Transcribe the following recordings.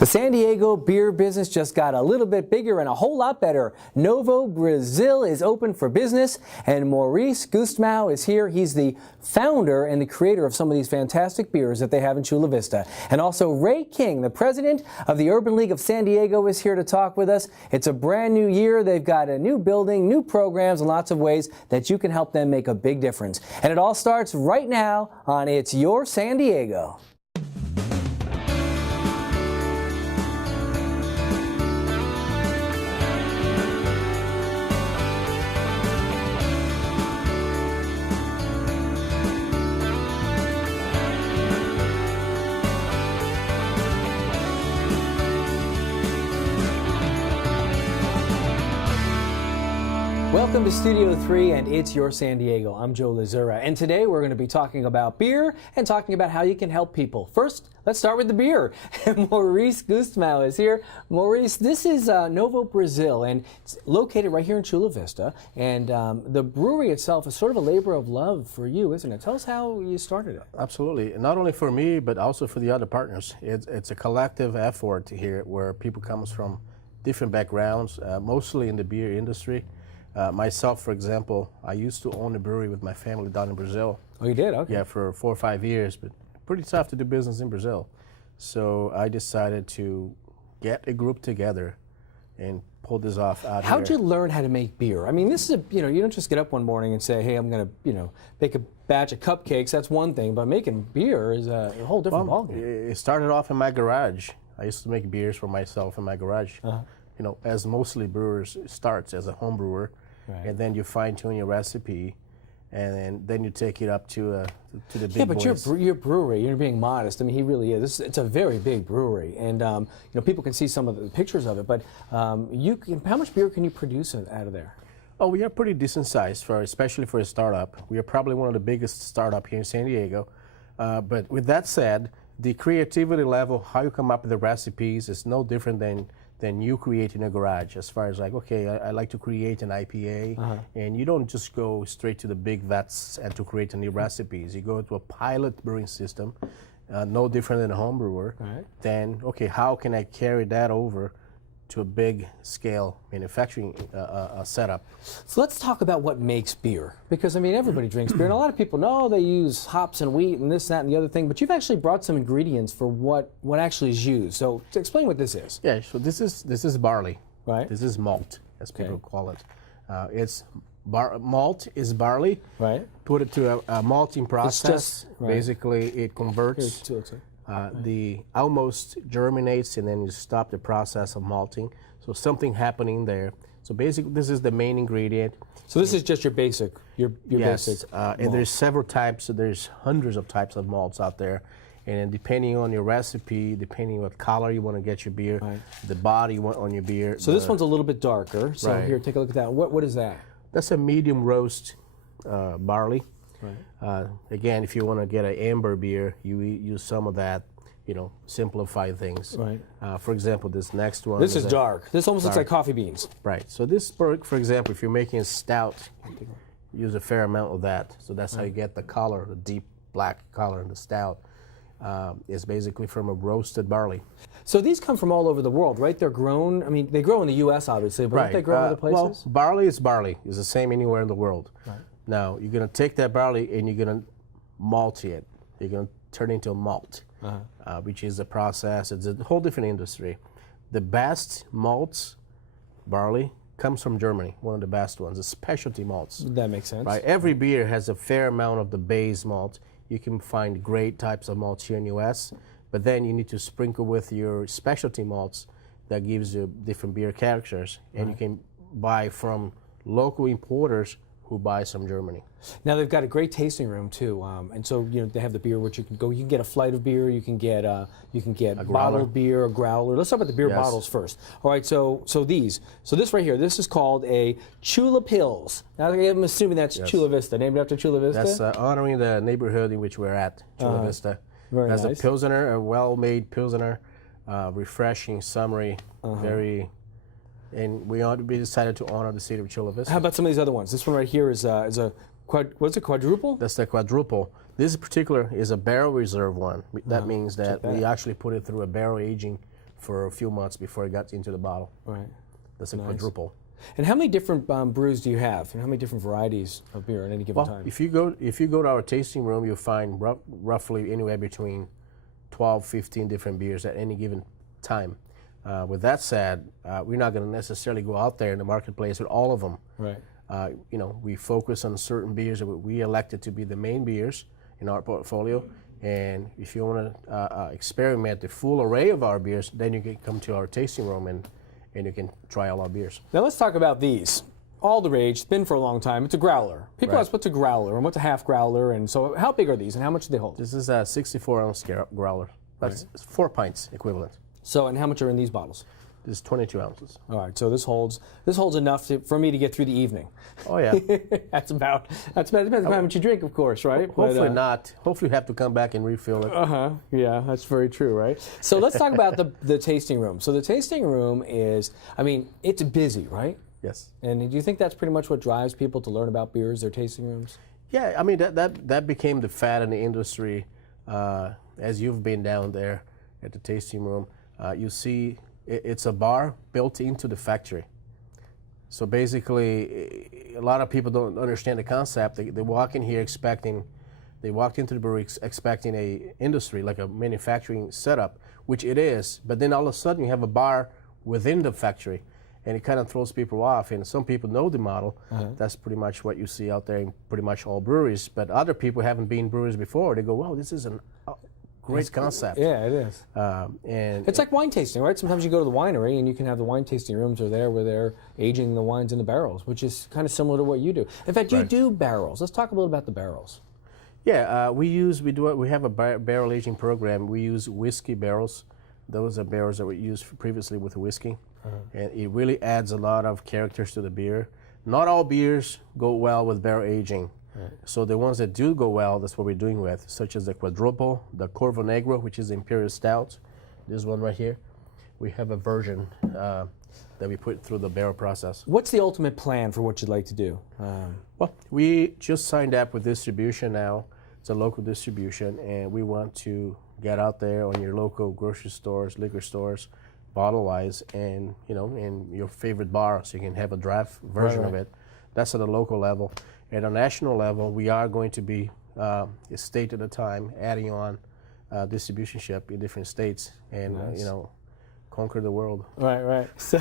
The San Diego beer business just got a little bit bigger and a whole lot better. Novo Brazil is open for business, and Maurice Gustmau is here. He's the founder and the creator of some of these fantastic beers that they have in Chula Vista. And also Ray King, the president of the Urban League of San Diego, is here to talk with us. It's a brand new year. They've got a new building, new programs, and lots of ways that you can help them make a big difference. And it all starts right now on It's Your San Diego. Welcome to Studio 3 and It's Your San Diego. I'm Joe Lizura, and today we're going to be talking about beer and talking about how you can help people. First, let's start with the beer. Maurice Gustmau is here. Maurice, this is Novo Brazil, and it's located right here in Chula Vista, and the brewery itself is sort of a labor of love for you, isn't it? Tell us how you started it. Absolutely. Not only for me, but also for the other partners. It's a collective effort here where people come from different backgrounds, mostly in the beer industry. Myself, for example, I used to own a brewery with my family down in Brazil. Oh, you did? Okay. Yeah, for 4 or 5 years, but pretty tough to do business in Brazil. So I decided to get a group together and pull this off out here. How'd you learn how to make beer? I mean, this is you don't just get up one morning and say, hey, I'm going to, make a batch of cupcakes. That's one thing, but making beer is a whole different ballgame. It started off in my garage. I used to make beers for myself in my garage. As mostly brewers starts as a home brewer. Right. And then you fine-tune your recipe, and then you take it up to the big boys. Yeah, but your brewery, you're being modest. I mean, he really is. It's a very big brewery, and people can see some of the pictures of it. But how much beer can you produce out of there? Oh, we are pretty decent sized, especially for a startup. We are probably one of the biggest startup here in San Diego. But with that said, the creativity level, how you come up with the recipes, is no different than you create in a garage. As far as like, okay, I like to create an IPA, and you don't just go straight to the big vats and to create new recipes. You go to a pilot brewing system, no different than a home brewer. Right. Then, okay, how can I carry that over to a big scale manufacturing setup? So let's talk about what makes beer, because I mean everybody drinks beer, and a lot of people know they use hops and wheat and this, that, and the other thing, but you've actually brought some ingredients for what actually is used. So explain what this is. Yeah, so this is barley. Right. This is malt, as people call it. Malt is barley. Right. Put it to a malting process. Basically, it converts. The almost germinates, and then you stop the process of malting. So something happening there. So basically, this is the main ingredient. So this is just your basic, basic. And there's several types. So there's hundreds of types of malts out there, and depending on your recipe, depending what color you want to get your beer, the body you want on your beer. So this one's a little bit darker. So here, take a look at that. What is that? That's a medium roast barley. Right. Again, if you want to get an amber beer, you use some of that, simplify things. Right. For example, this next one. This is dark. This almost looks like coffee beans. Right. So this, for example, if you're making a stout, use a fair amount of that. So that's how you get the color, the deep black color in the stout. Is basically from a roasted barley. So these come from all over the world, right? They're grown, I mean, they grow in the U.S., obviously, but don't they grow in other places? Well, barley is barley. It's the same anywhere in the world. Right. Now, you're going to take that barley and you're going to malt it. You're going to turn it into a malt, which is a process. It's a whole different industry. The best malts, barley, comes from Germany, one of the best ones, the specialty malts. That makes sense. Right? Every beer has a fair amount of the base malt. You can find great types of malts here in the U.S., but then you need to sprinkle with your specialty malts that gives you different beer characters, and you can buy from local importers who buys from Germany. Now they've got a great tasting room too, and so they have the beer which you can go. You can get a flight of beer. You can get bottled beer, a growler. Let's talk about the beer bottles first. All right, so this right here, this is called a Chula Pils. Now I'm assuming that's Chula Vista, named after Chula Vista. That's honoring the neighborhood in which we're at, Chula Vista. Very nice. As a Pilsner, a well-made Pilsner, refreshing, summery, very. And we decided to honor the city of Chula Vista. How about some of these other ones? This one right here is a what's it, quadruple? That's the quadruple. This particular is a barrel reserve one. That means that we actually put it through a barrel aging for a few months before it got into the bottle. Right. That's a Nice. quadruple. And how many different brews do you have? And how many different varieties of beer at any given Well, time? if you go to our tasting room, you'll find roughly anywhere between 12, 15 different beers at any given time. With that said, we're not going to necessarily go out there in the marketplace with all of them. Right. We focus on certain beers that we elected to be the main beers in our portfolio. And if you want to experiment the full array of our beers, then you can come to our tasting room and you can try all our beers. Now let's talk about these. All the rage, it's been for a long time. It's a growler. People Right. ask what's a growler and what's a half growler, and so how big are these and how much do they hold? This is a 64-ounce growler. That's 4 pints equivalent. So, and how much are in these bottles? This is 22 ounces. All right, so this holds enough for me to get through the evening. Oh yeah. That's about depends on how much you drink, of course, right? Hopefully But, not. Hopefully you have to come back and refill it. Yeah, that's very true, right? So let's talk about the tasting room. So the tasting room is, I mean, it's busy, right? Yes. And do you think that's pretty much what drives people to learn about beers, their tasting rooms? Yeah, I mean that became the fad in the industry. As you've been down there at the tasting room, you see it's a bar built into the factory. So basically, a lot of people don't understand the concept. They walk in here they walked into the brewery expecting a industry, like a manufacturing setup, which it is, but then all of a sudden you have a bar within the factory, and it kind of throws people off. And some people know the model. That's pretty much what you see out there in pretty much all breweries, but other people haven't been breweries before. They go, wow, this is a great concept. Yeah, it is. And It's like wine tasting, right? Sometimes you go to the winery and you can have the wine tasting rooms are there where they're aging the wines in the barrels, which is kind of similar to what you do. In fact, you do barrels. Let's talk a little about the barrels. yeah, we have a barrel aging program. We use whiskey barrels. Those are barrels that we used previously with whiskey, and it really adds a lot of characters to the beer. Not all beers go well with barrel aging. So the ones that do go well, that's what we're doing with, such as the quadruple, the Corvo Negro, which is the Imperial Stout. This one right here. We have a version that we put through the barrel process. What's the ultimate plan for what you'd like to do? Well, we just signed up with distribution now. It's a local distribution, and we want to get out there on your local grocery stores, liquor stores, bottle-wise, and in your favorite bar, so you can have a draft version of it. That's at a local level. At a national level, we are going to be a state at a time, adding on distributionship in different states, and conquer the world. Right. So,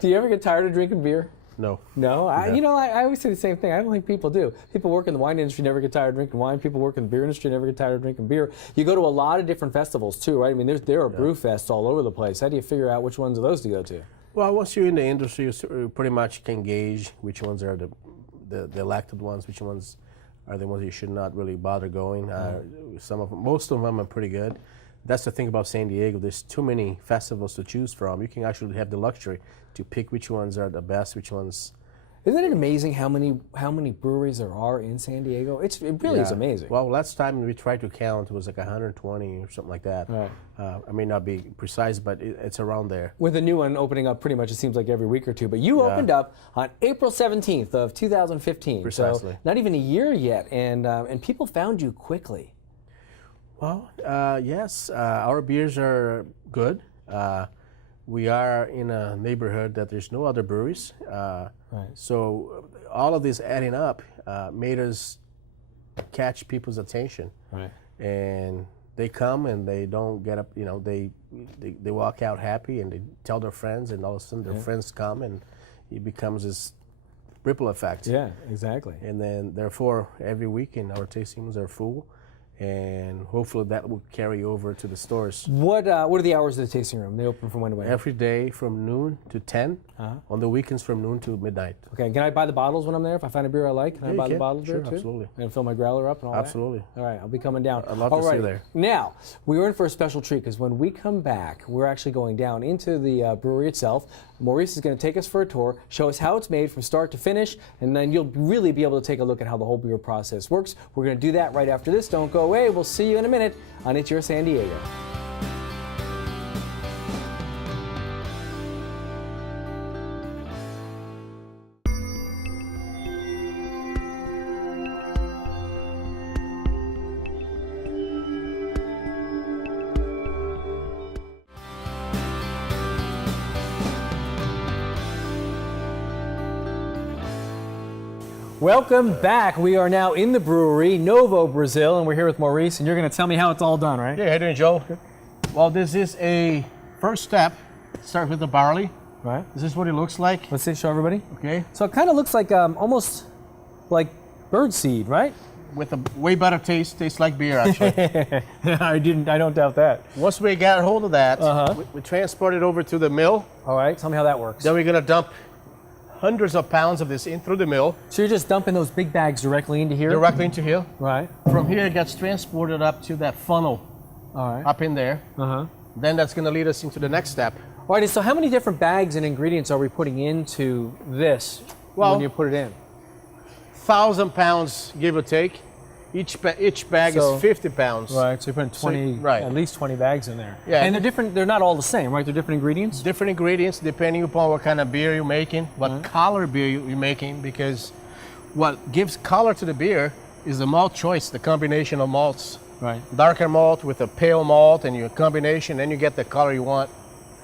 do you ever get tired of drinking beer? No. No, I always say the same thing. I don't think people do. People work in the wine industry never get tired of drinking wine. People work in the beer industry never get tired of drinking beer. You go to a lot of different festivals too, right? I mean, there are brew fests all over the place. How do you figure out which ones of those to go to? Well, once you're in the industry, you pretty much can gauge which ones are the elected ones, which ones are the ones you should not really bother going. Most of them are pretty good. That's the thing about San Diego. There's too many festivals to choose from. You can actually have the luxury to pick which ones are the best, which ones. Isn't it amazing how many breweries there are in San Diego? It really is amazing. Well, last time we tried to count, it was like 120 or something like that. Right. I may not be precise, but it's around there. With a new one opening up pretty much, it seems like every week or two. But you opened up on April 17th of 2015. Precisely. So not even a year yet, and people found you quickly. Well, yes, our beers are good. We are in a neighborhood that there's no other breweries. So all of this adding up made us catch people's attention. Right. And they come and they don't get up, they walk out happy and they tell their friends, and all of a sudden their friends come, and it becomes this ripple effect. Yeah, exactly. And then therefore every weekend our tasting rooms are full. And hopefully that will carry over to the stores. What are the hours of the tasting room? They open from when to when? Every day from noon to 10. On the weekends from noon to midnight. Okay, can I buy the bottles when I'm there? If I find a beer I like, can I buy the bottles Sure, there too? absolutely. And fill my growler up and all Absolutely. that? All right, I'll be coming down. I'd love to see you there. Now, we were in for a special treat because when we come back, we're actually going down into the brewery itself. Maurice is going to take us for a tour, show us how it's made from start to finish, and then you'll really be able to take a look at how the whole beer process works. We're going to do that right after this. Don't go away. We'll see you in a minute on It's Your San Diego. Welcome back. We are now in the brewery, Novo Brazil, and we're here with Maurice, and you're going to tell me how it's all done, right? Yeah, how you doing, Joe? Well, this is a first step. Start with the barley. Right. This is what it looks like. Let's see, show everybody. Okay. So it kind of looks like almost like birdseed, right? With a way better taste. Tastes like beer, actually. I don't doubt that. Once we got hold of that, we transport it over to the mill. All right, tell me how that works. Then we're going to dump hundreds of pounds of this in through the mill. So you're just dumping those big bags directly into here? Directly into here. Right. From here, it gets transported up to that funnel. All right. Up in there. Then that's going to lead us into the next step. All right, so how many different bags and ingredients are we putting into this when you put it in? 1,000 pounds, give or take. Each bag is 50 pounds. Right, so you're putting 20, at least 20 bags in there. Yeah. And they're different, they're not all the same, right? They're different ingredients? Different ingredients depending upon what kind of beer you're making, what color beer you're making, because what gives color to the beer is the malt choice, the combination of malts. Right. Darker malt with a pale malt and your combination, then you get the color you want.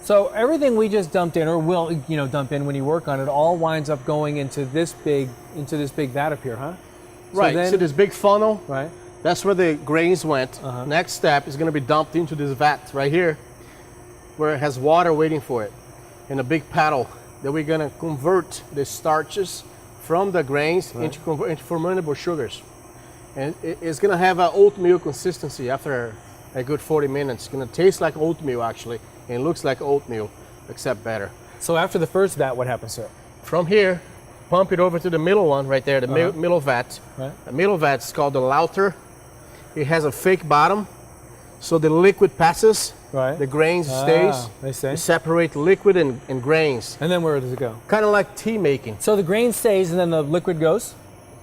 So everything we just dumped in, or will dump in when you work on it, all winds up going into this big vat up here, huh? Right. So this big funnel. Right. That's where the grains went. Next step is going to be dumped into this vat right here, where it has water waiting for it, in a big paddle. Then we're going to convert the starches from the grains into fermentable sugars, and it's going to have an oatmeal consistency after a good 40 minutes. It's going to taste like oatmeal actually, and it looks like oatmeal, except better. So after the first vat, what happens to it? From here, pump it over to the middle one right there, the middle vat. Right. The middle vat is called the lauter. It has a fake bottom, so the liquid passes, the grains stays. They stay. You separate liquid and grains. And then where does it go? Kind of like tea making. So the grain stays and then the liquid goes?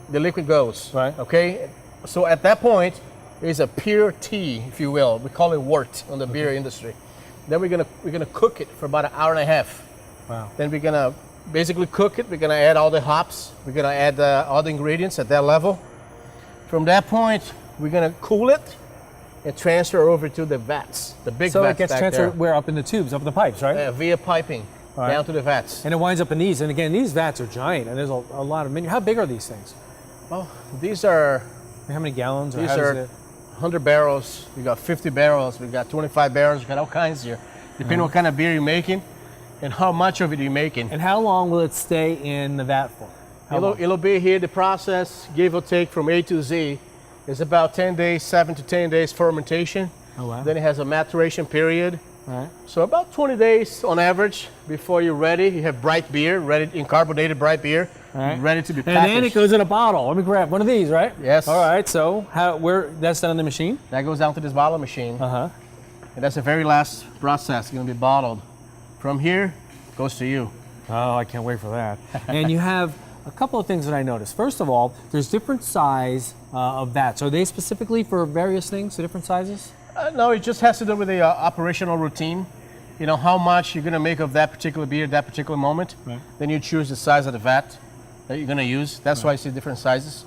The liquid goes. Right. Okay. So at that point, it's a pure tea, if you will. We call it wort on the beer industry. Then we're gonna cook it for about an hour and a half. Wow. Then we're gonna basically cook it. We're gonna add all the hops. We're gonna add all the ingredients at that level. From that point, we're gonna cool it and transfer over to the vats, the big vats. So it gets back transferred there. where? Up in the tubes, up in the pipes, right? Via piping down to the vats. And it winds up in these. And again, these vats are giant, and there's a lot of menu. How big are these things? Well, these are. How many gallons? Or These how does are it? 100 barrels. We got 50 barrels. We got 25 barrels. We got all kinds here, depending on what kind of beer you're making and how much of it you're making. And how long will it stay in the vat for? It'll be here. The process, give or take, from A to Z, is about 10 days, 7 to 10 days fermentation. Oh wow. Then it has a maturation period. Right. So about 20 days on average before you're ready. You have bright beer, carbonated bright beer, ready to be packaged. And then it goes in a bottle. Let me grab one of these, right? Yes. All right. So that's done in the machine? That goes down to this bottle machine. And that's the very last process. It's going to be bottled. From here, it goes to you. Oh, I can't wait for that. And you have a couple of things that I noticed. First of all, there's different size of vats. Are they specifically for various things, the different sizes? No, it just has to do with the operational routine. You know, how much you're going to make of that particular beer at that particular moment. Right. Then you choose the size of the vat that you're going to use. That's why you see different sizes.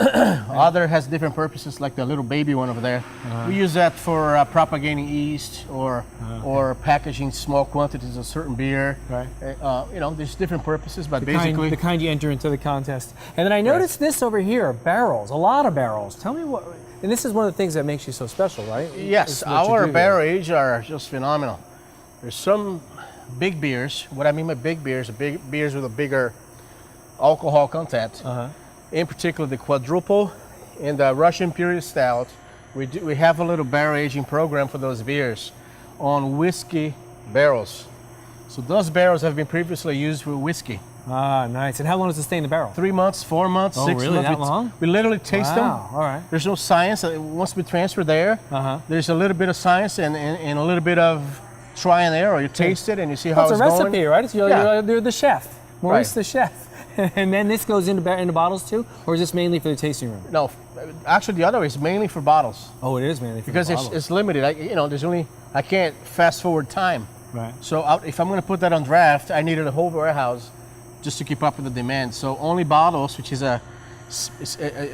Other has different purposes, like the little baby one over there. We use that for propagating yeast or packaging small quantities of certain beer. Right. You know, there's different purposes, but basically the kind you enter into the contest. And then I noticed this over here, barrels, a lot of barrels. Tell me what. And this is one of the things that makes you so special, right? Yes, our barrel age are just phenomenal. There's some big beers. What I mean by big beers with a bigger alcohol content. In particular, the quadruple and the Russian Imperial Stout. We have a little barrel aging program for those beers on whiskey barrels. So those barrels have been previously used for whiskey. Ah, nice. And how long does it stay in the barrel? 3 months, 4 months, 6 months. Really? That long? We literally taste them. All right. There's no science. Once we transfer there, there's a little bit of science and a little bit of try and error. You taste it and you see how it's going. It's a recipe, right? It's you're the chef. Maurice the chef. And then this goes into bottles too? Or is this mainly for the tasting room? No, actually the other way is mainly for bottles. Oh, it is mainly for because bottles. It's limited. I can't fast forward time. Right. So if I'm going to put that on draft, I needed a whole warehouse just to keep up with the demand. So only bottles, which is a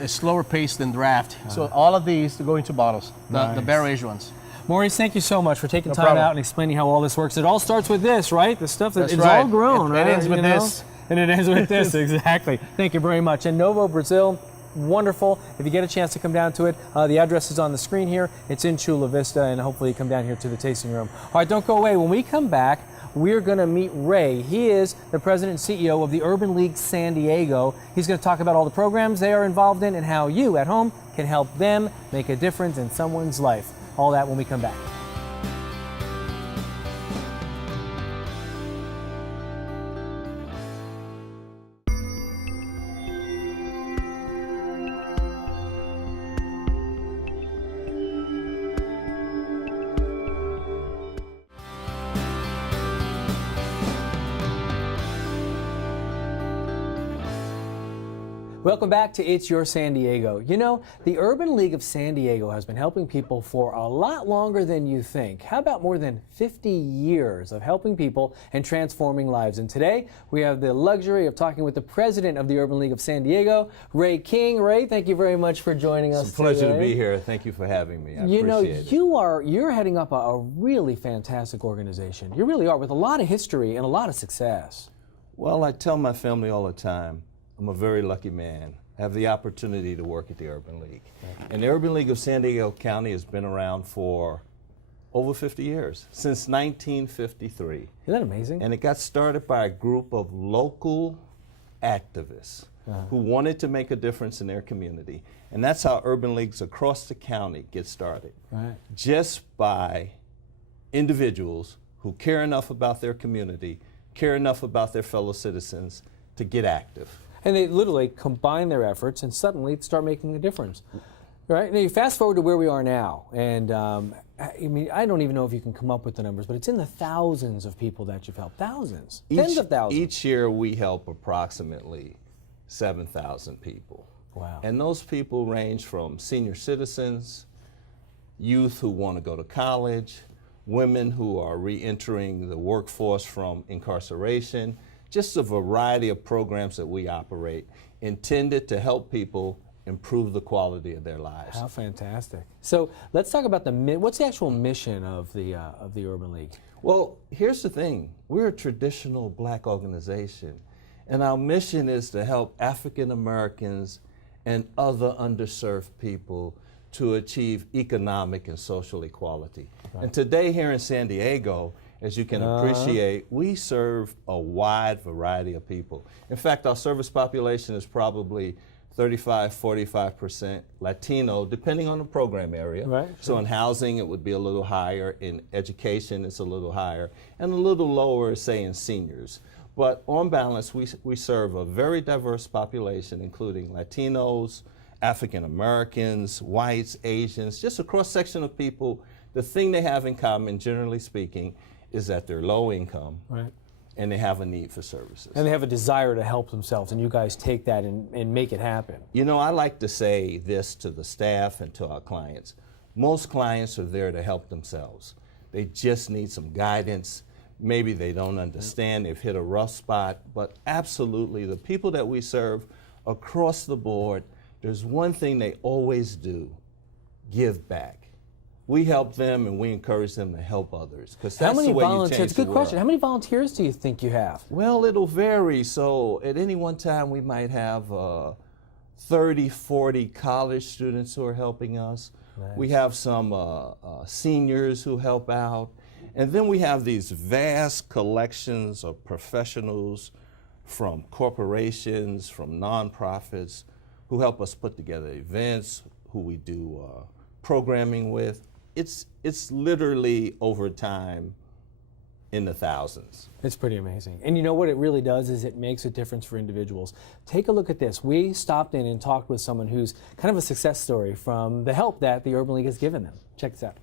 slower pace than draft. So all of these to go into bottles, the barrel-aged ones. Maurice, thank you so much for taking time out and explaining how all this works. It all starts with this, right? The stuff that is right. all grown, right? It ends with this. And it ends with this, exactly. Thank you very much. And Novo Brazil, wonderful. If you get a chance to come down to it, the address is on the screen here. It's in Chula Vista, and hopefully you come down here to the tasting room. All right, don't go away. When we come back, we're going to meet Ray. He is the president and CEO of the Urban League San Diego. He's going to talk about all the programs they are involved in and how you at home can help them make a difference in someone's life. All that when we come back. Welcome back to It's Your San Diego. You know, the Urban League of San Diego has been helping people for a lot longer than you think. How about more than 50 years of helping people and transforming lives? And today, we have the luxury of talking with the president of the Urban League of San Diego, Ray King. Ray, thank you very much for joining us today. It's a pleasure to be here. Thank you for having me. I appreciate it. You're heading up a really fantastic organization. You really are, with a lot of history and a lot of success. Well, I tell my family all the time, I'm a very lucky man. I have the opportunity to work at the Urban League. And the Urban League of San Diego County has been around for over 50 years, since 1953. Isn't that amazing? And it got started by a group of local activists who wanted to make a difference in their community. And that's how urban leagues across the county get started. Right. Just by individuals who care enough about their community, care enough about their fellow citizens to get active. And they literally combine their efforts and suddenly start making a difference. Right? Now you fast forward to where we are now, and I mean, I don't even know if you can come up with the numbers, but it's in the thousands of people that you've helped. Thousands. Tens of thousands. Each year we help approximately 7,000 people. Wow. And those people range from senior citizens, youth who want to go to college, women who are re-entering the workforce from incarceration, just a variety of programs that we operate intended to help people improve the quality of their lives. How fantastic. So let's talk about what's the actual mission of the Urban League? Well, here's the thing. We're a traditional black organization, and our mission is to help African Americans and other underserved people to achieve economic and social equality. Right. And today here in San Diego, as you can appreciate, we serve a wide variety of people. In fact, our service population is probably 35–45% Latino, depending on the program area. Right, so in housing, it would be a little higher. In education, it's a little higher. And a little lower, say, in seniors. But on balance, we serve a very diverse population, including Latinos, African Americans, whites, Asians, just a cross-section of people. The thing they have in common, generally speaking, is that they're low income, right, and they have a need for services. And they have a desire to help themselves, and you guys take that and make it happen. You know, I like to say this to the staff and to our clients. Most clients are there to help themselves. They just need some guidance. Maybe they don't understand, they've hit a rough spot, but absolutely, the people that we serve across the board, there's one thing they always do: give back. We help them and we encourage them to help others, because that's the way you change the world. It's a good question. How many volunteers do you think you have? Well, it'll vary. So at any one time we might have 30, 40 college students who are helping us. Nice. We have some seniors who help out. And then we have these vast collections of professionals from corporations, from nonprofits, who help us put together events, who we do programming with. It's literally over time in the thousands. It's pretty amazing. And you know what it really does is it makes a difference for individuals. Take a look at this. We stopped in and talked with someone who's kind of a success story from the help that the Urban League has given them. Check this out.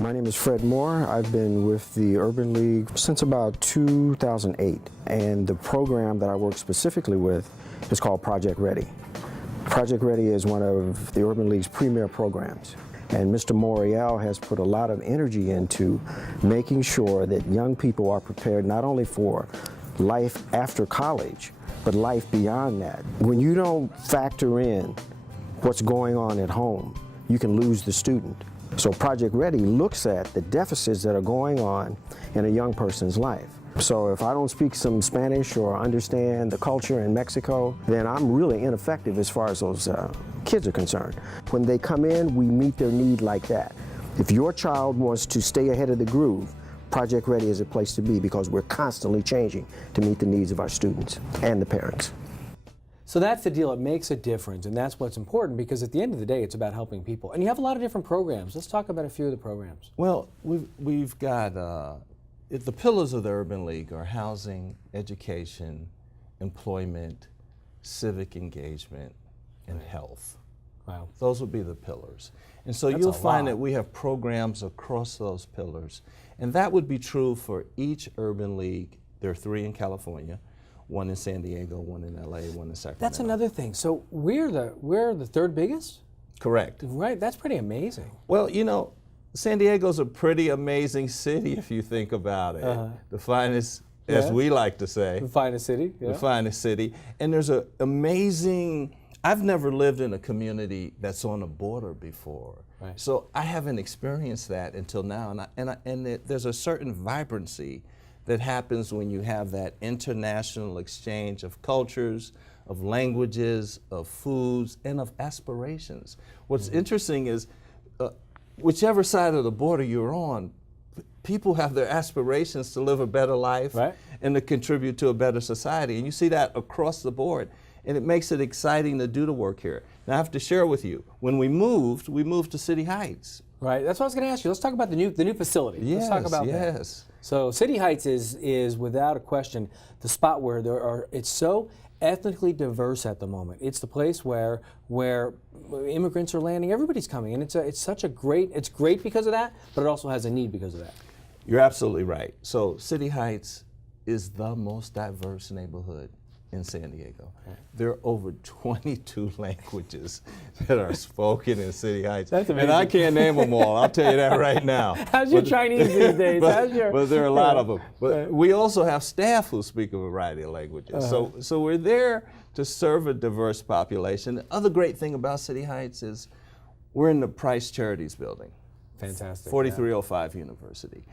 My name is Fred Moore. I've been with the Urban League since about 2008. And the program that I work specifically with is called Project Ready. Project Ready is one of the Urban League's premier programs. And Mr. Morial has put a lot of energy into making sure that young people are prepared not only for life after college, but life beyond that. When you don't factor in what's going on at home, you can lose the student. So Project Ready looks at the deficits that are going on in a young person's life. So if I don't speak some Spanish or understand the culture in Mexico, then I'm really ineffective as far as those kids are concerned. When they come in, we meet their need like that. If your child wants to stay ahead of the groove, Project Ready is a place to be because we're constantly changing to meet the needs of our students and the parents. So that's the deal. It makes a difference, and that's what's important because at the end of the day, it's about helping people. And you have a lot of different programs. Let's talk about a few of the programs. Well, we've got the pillars of the Urban League are housing, education, employment, civic engagement, and health. Wow. Those would be the pillars. And so That's you'll a find lot. that we have programs across those pillars. And that would be true for each Urban League. There are 3 in California, 1 in San Diego, 1 in LA, 1 in Sacramento. That's another thing. So we're the third biggest? Correct. Right, that's pretty amazing. Well, you know, San Diego's a pretty amazing city if you think about it. The finest, as Yeah. we like to say, The finest city. Yeah. the finest city. And there's an amazing, I've never lived in a community that's on a border before. Right. So I haven't experienced that until now. There's a certain vibrancy that happens when you have that international exchange of cultures, of languages, of foods, and of aspirations. What's interesting is whichever side of the border you're on, people have their aspirations to live a better life Right. and to contribute to a better society. And you see that across the board. And it makes it exciting to do the work here. Now I have to share with you, when we moved to City Heights. Right, that's what I was going to ask you. Let's talk about the new facility. Let's talk about that. Yes. So City Heights is without a question the spot where it's so ethnically diverse at the moment. It's the place where immigrants are landing. Everybody's coming, and it's great because of that, but it also has a need because of that. You're absolutely right. So City Heights is the most diverse neighborhood in San Diego. There are over 22 languages that are spoken in City Heights. That's amazing. And I can't name them all, I'll tell you that right now. How's your Chinese these days? But there are a lot of them. But we also have staff who speak a variety of languages. So we're there to serve a diverse population. The other great thing about City Heights is we're in the Price Charities building. Fantastic. 4305 University.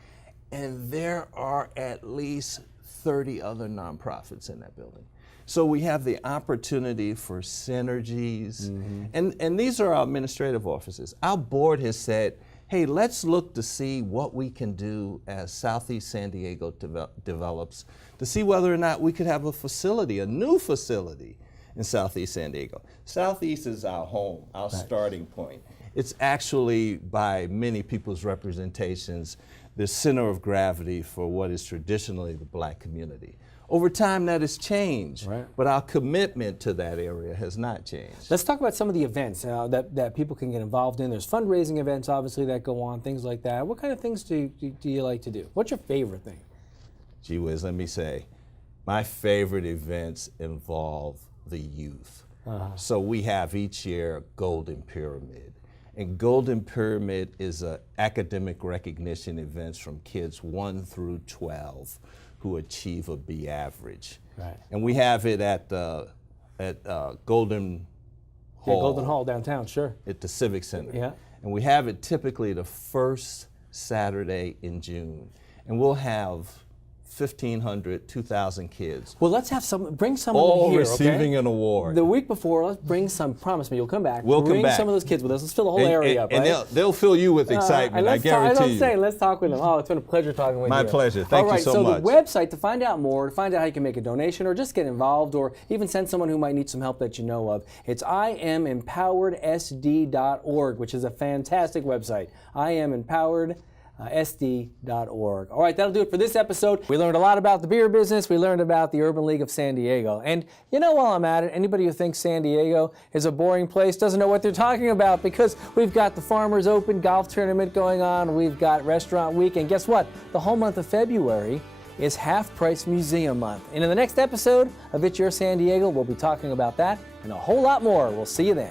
And there are at least 30 other nonprofits in that building. So we have the opportunity for synergies. And these are our administrative offices. Our board has said, hey, let's look to see what we can do as Southeast San Diego develops, to see whether or not we could have a facility, a new facility in Southeast San Diego. Southeast is our home, our starting point. It's actually, by many people's representations, the center of gravity for what is traditionally the black community. Over time, that has changed, but our commitment to that area has not changed. Let's talk about some of the events that people can get involved in. There's fundraising events, obviously, that go on, things like that. What kind of things do you like to do? What's your favorite thing? Gee whiz, let me say, my favorite events involve the youth. So we have each year Golden Pyramid. And Golden Pyramid is an academic recognition events from kids 1 through 12 who achieve a B average. Right. And we have it at Golden Hall. Golden Hall downtown, sure. At the Civic Center. Yeah. And we have it typically the first Saturday in June. And we'll have 1,500, 2,000 kids. Well, let's have bring some of all them here, receiving okay? an award. The week before, let's bring some, promise me you'll come back. We'll bring come back. some of those kids with us. Let's fill the whole area up, right? And they'll fill you with excitement, I guarantee you. Let's talk with them. Oh, it's been a pleasure talking with you. My pleasure. Thank you so much. So the website, to find out more, to find out how you can make a donation or just get involved or even send someone who might need some help that you know of, it's IamEmpoweredSD.org, which is a fantastic website. IamEmpoweredSD.org. All right, that'll do it for this episode. We learned a lot about the beer business. We learned about the Urban League of San Diego. And you know, while I'm at it, anybody who thinks San Diego is a boring place doesn't know what they're talking about, because we've got the Farmers Open golf tournament going on. We've got Restaurant Week. And guess what? The whole month of February is Half Price Museum Month. And in the next episode of It's Your San Diego, we'll be talking about that and a whole lot more. We'll see you then.